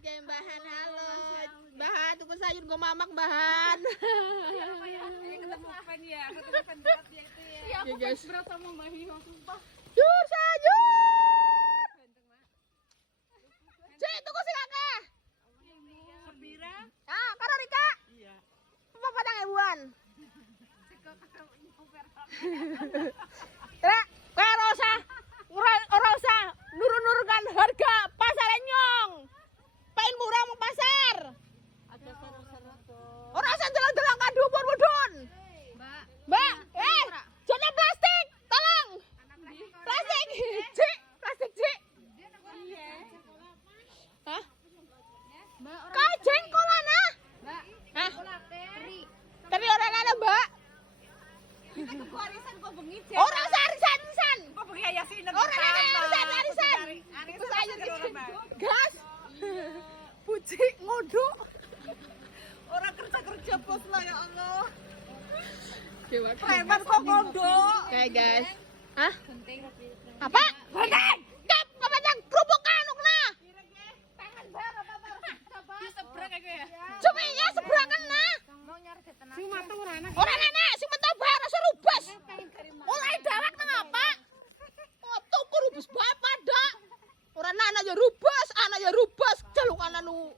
kayak bahan halo. Bahan tuku sayur go mamak bahan. Ya guys. Berat sama Mbak Hiho sumpah. Jur sayur. Cik tuku sing akeh. Sepira? Ah, karo Rika. Iya. Apa padang ebuan? Rek, kowe ora usah nurun-nurunkan harga pasar nyong. Paling murah mau pasar. Ada seru-seru tuh. Ora usah delok-delok kadu mudun. Mbak, jone plastik, tolong. Plastik, Cik, plastik, Cik. Hah? Kau jengkolan ah? Hah? Tapi orang ada, Mbak. Orang arisan. Orang ada arisan. Terus ayo gas. Puji ngoduk. Orang kerja bos lah ya Allah. Preman kok ngoduk. Oke, guys. Hah? Apa? Genteng. Cep, kepanjang kerupuk kanukna. Cuma ya seberangan nah. Orang anak, sing mentah bayar rasa rubas. Mulai dawak nang apa? Oh, tuku rubas bapak dak. Orang anak ya rubas, anak ya rubas, jaluk anak nu.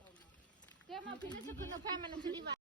Dia mobilnya segini,